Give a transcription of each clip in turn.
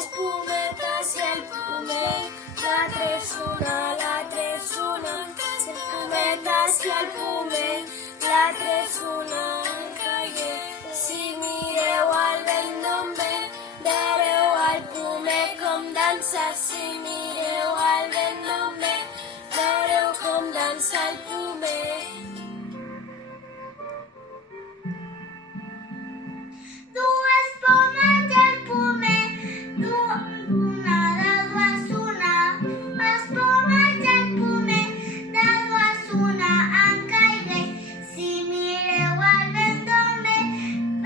dues pometes i el pomer. La tres una, tres pometes i el pomer. La tres una en caigué. Si mireu el vent d'on ve, veureu el pomer com dansa. Si mireu el vent d'on ve, veureu com dansa el pomer. Dues pomes i el pomer, una de dues una. Les pomes i el pomer, de dues una en caigué. Si mireu el vent d'on ve,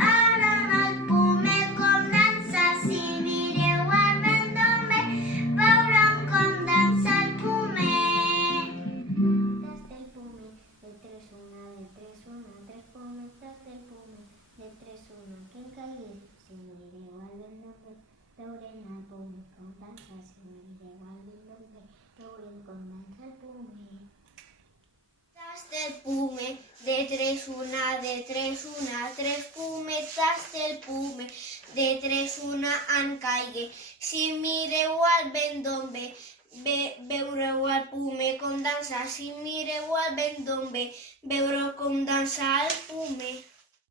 veureu el pomer com dansa. Si mireu el vent d'on ve, veureu com dansa el pomer. Del pomer, del tres una, tres pometes del pomer, del tres una que en caigué. Si mireu el vent d'on ve, veurem el pomer com dansa. Si mireu el vent d'on ve, veurem com dansa el pomer. Del pomer, de tres una, tres pometes del pomer, de tres una en caigué. Si mireu el vent d'on ve, veureu el pomer com dansa. Si mireu el vent d'on ve, veureu com dansa el pomer.